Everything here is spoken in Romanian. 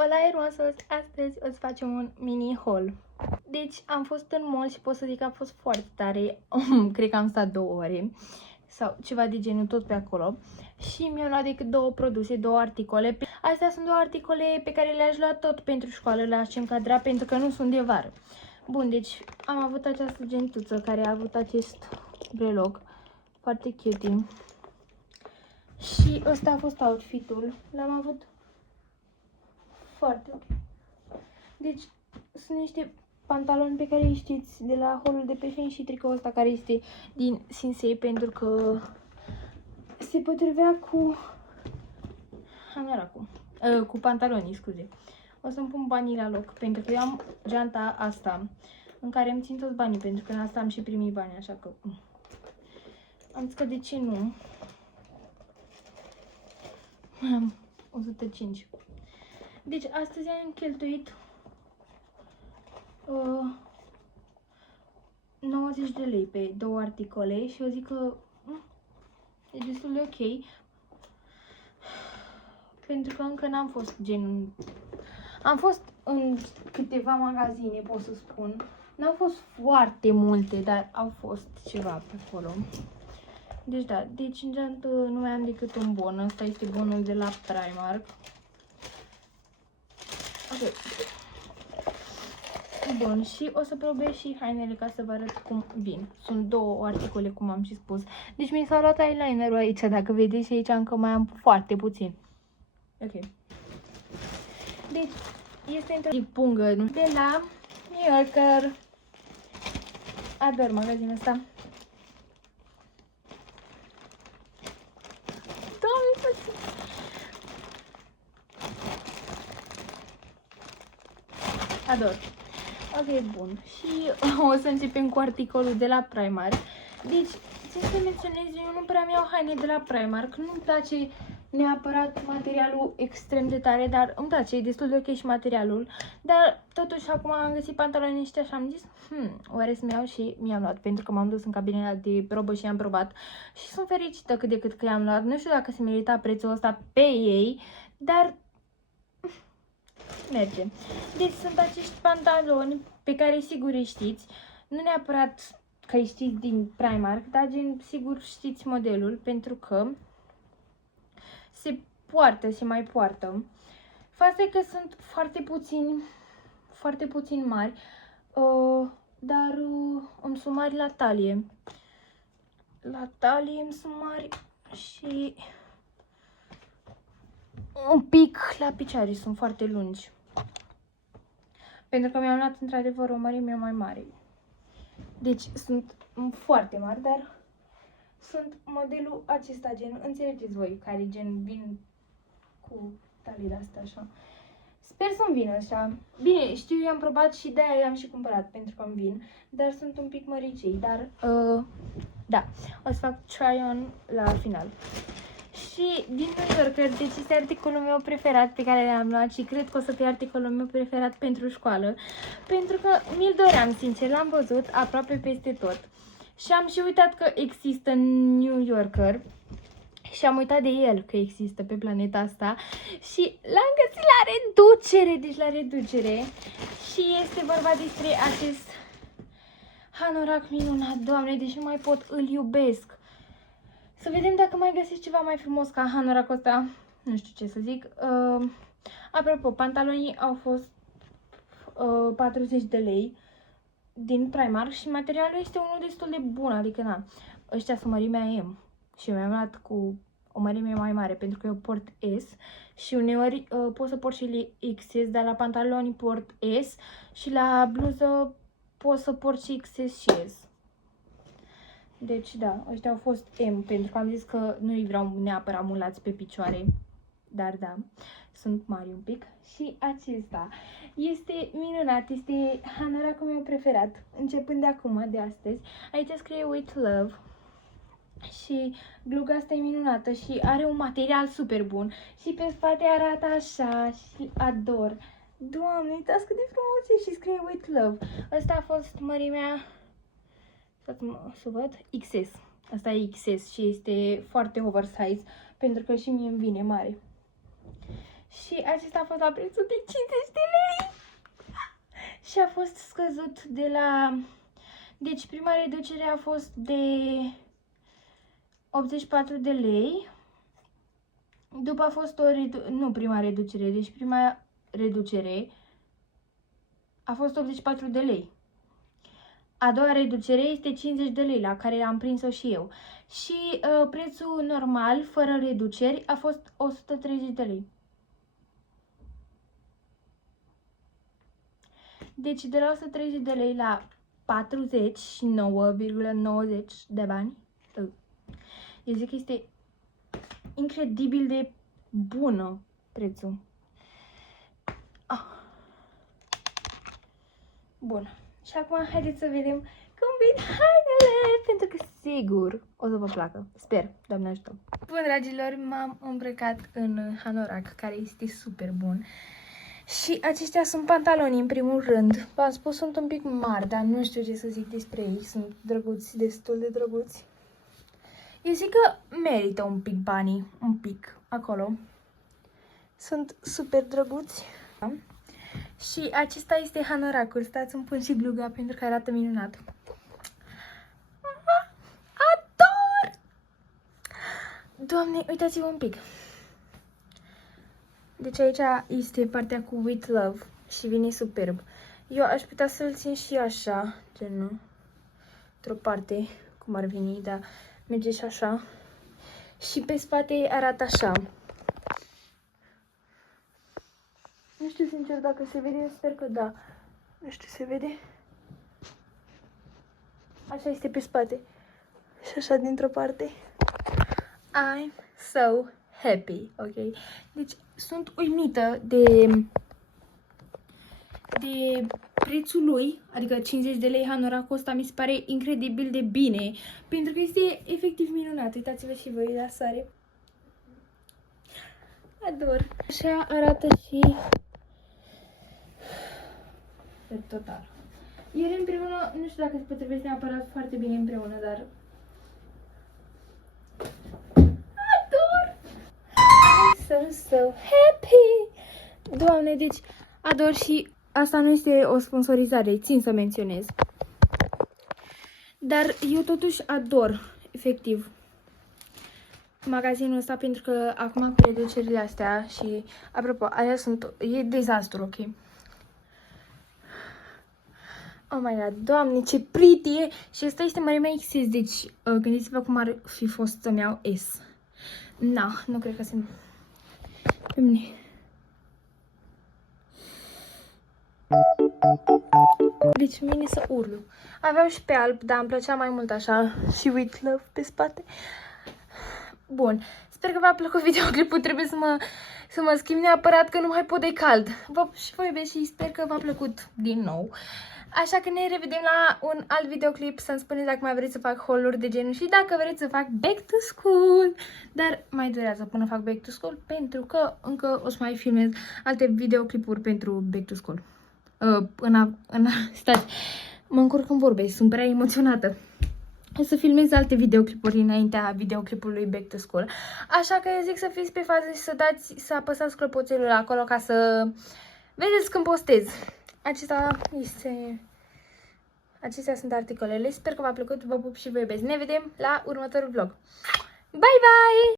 Hola hermosos! Astăzi o să facem un mini haul. Deci am fost în mall și pot să zic că a fost foarte tare. Cred că am stat 2 ore sau ceva de genul, tot pe acolo. Și mi-am luat decât 2 produse, 2 articole. Astea sunt 2 articole pe care le-aș lua tot pentru școală, le-aș încadra pentru că nu sunt de vară. Bun, deci am avut această gentuță care a avut acest breloc foarte cute. Și ăsta a fost outfit-ul. L-am avut foarte ok. Deci sunt niște pantaloni pe care îi știți de la haul de pe Shein și tricoul ăsta care este din Sinsei pentru că se potrivea cu cu pantalonii, scuze. O să-mi pun banii la loc pentru că eu am geanta asta în care îmi țin toți banii pentru că în asta am și primit bani, așa că am zis că de ce nu. Am 105. Deci astăzi am cheltuit 90 de lei pe 2 articole și eu zic că e destul de ok. Pentru că încă n-am fost gen... Am fost în câteva magazine, pot să spun. N-au fost foarte multe, dar au fost ceva pe acolo. Deci da, deci în geantă nu mai am decât un bon. Ăsta este bonul de la Primark. Ok. Bun, și o să probez și hainele ca să vă arăt cum vin. Sunt 2 articole, cum am și spus. Deci mi s-a luat eyelinerul aici, dacă vedeți, și aici încă mai am foarte puțin. Ok. Deci, este într-o pungă de la New Yorker. Ador magazinul ăsta. Doamne, ador. Ok, bun. Și o să începem cu articolul de la Primark. Deci, țin să menționez, eu nu prea mi-au haine de la Primark. Nu-mi place neapărat materialul extrem de tare, dar îmi place, e destul de ok și materialul. Dar totuși acum am găsit pantaloni ăștia și am zis, oare să-mi iau, și mi-am luat, pentru că m-am dus în cabina de probă și am probat. Și sunt fericită cât de cât că i-am luat. Nu știu dacă se merita prețul ăsta pe ei, dar merge. Deci sunt acești pantaloni pe care sigur îi știți, nu neapărat că îi știți din Primark, dar gen sigur știți modelul, pentru că se mai poartă. Fața e că sunt foarte puțin mari, dar îmi sunt mari la talie. La talie îmi sunt mari și un pic la picioare, sunt foarte lungi. Pentru că mi-am luat într-adevăr o mărime mai mare. Deci sunt foarte mari, dar sunt modelul acesta, gen, înțelegeți voi, care gen vin cu talii de-astea așa. Sper să-mi vină așa. Bine, știu, i-am probat și de-aia i-am și cumpărat, pentru că îmi vin. Dar sunt un pic măricei, dar da, o să fac try-on la final. Și din New Yorker, deci este articolul meu preferat pe care l-am luat și cred că o să fie articolul meu preferat pentru școală. Pentru că mi-l doream, sincer, l-am văzut aproape peste tot. Și am și uitat că există New Yorker. Și am uitat de el că există pe planeta asta. Și l-am găsit la reducere, deci la reducere. Și este vorba despre acest hanorac minunat, Doamne, deci nu mai pot, îl iubesc. Să vedem dacă mai găsesc ceva mai frumos ca hanoracul ăsta. Nu știu ce să zic. Apropo, pantalonii au fost 40 de lei din Primark și materialul este unul destul de bun, adică na, ăștia sunt mărimea M și mi-am luat cu o mărime mai mare pentru că eu port S și uneori pot să port și XS, dar la pantaloni port S și la bluză pot să port și XS și S. Deci da, ăștia au fost M, pentru că am zis că nu îi vreau neapărat mulați pe picioare, dar da, sunt mari un pic. Și acesta este minunat, este hanoracul meu preferat, începând de acum, de astăzi. Aici scrie With Love și gluga asta e minunată și are un material super bun. Și pe spate arată așa și ador. Doamne, uitați cât de frumos e și scrie With Love. Asta a fost mărimea... să văd, XS. Asta e XS și este foarte oversize pentru că și mie îmi vine mare. Și acesta a fost la prețul de 50 de lei. Și a fost scăzut de la... Deci prima reducere a fost de 84 de lei. După a fost nu prima reducere, deci prima reducere a fost 84 de lei. A doua reducere este 50 de lei, la care am prins-o și eu. Și prețul normal, fără reduceri, a fost 130 de lei. Deci de la 130 de lei la 49,90 de bani. Eu zic că este incredibil de bună prețul. Bun. Și acum haideți să vedem cum vin hainele, pentru că sigur o să vă placă. Sper, Doamne ajută. Bun, dragilor, m-am îmbrăcat în hanorac, care este super bun. Și aceștia sunt pantaloni, în primul rând. V-am spus, sunt un pic mari, dar nu știu ce să zic despre ei. Sunt drăguți, destul de drăguți. Eu zic că merită un pic banii, un pic, acolo. Sunt super drăguți. Și acesta este hanoracul. Stați, îmi pun și gluga pentru că arată minunat. Ador! Doamne, uitați-vă un pic. Deci aici este partea cu with love și vine superb. Eu aș putea să-l țin și așa, genul, într-o parte, cum ar veni, dar merge și așa. Și pe spate arată așa. Nu știu sincer dacă se vede, sper că da. Nu știu, se vede? Așa este pe spate. Și așa dintr-o parte. I'm so happy, ok? Deci sunt uimită de prețul lui, adică 50 de lei hanoracul ăsta mi se pare incredibil de bine, pentru că este efectiv minunat. Uitați-vă și voi la soare. Ador. Așa arată și total. Ele împreună, nu știu dacă se potrivesc neapărat foarte bine împreună, dar ador! I'm so happy! Doamne, deci ador și asta nu este o sponsorizare, țin să menționez. Dar eu totuși ador, efectiv, magazinul ăsta, pentru că acum cu reducerile astea și, apropo, aia sunt, e dezastru, ok? Oh my god, Doamne, ce pretty e! Și asta este mărimea XS, deci gândiți-vă cum ar fi fost să-mi iau S. Na, nu cred că se... Pe mine. Deci mine să urlu. Aveau și pe alb, dar îmi plăcea mai mult așa și with love pe spate. Bun, sper că v-a plăcut videoclipul, trebuie să mă schimb neapărat că nu mai pot de cald. Vă pup și vă iubesc și sper că v-a plăcut din nou. Așa că ne revedem la un alt videoclip, să-mi spuneți dacă mai vreți să fac haul-uri de genul și dacă vreți să fac back to school. Dar mai durează până fac back to school, pentru că încă o să mai filmez alte videoclipuri pentru back to school. Stați, mă încurc în vorbe, sunt prea emoționată. O să filmez alte videoclipuri înaintea videoclipului Back to School. Așa că eu zic să fiți pe fază și să apăsați clopoțelul acolo ca să vedeți când postez. Acestea sunt articolele. Sper că v-a plăcut, vă pup și vă iubesc. Ne vedem la următorul vlog. Bye, bye!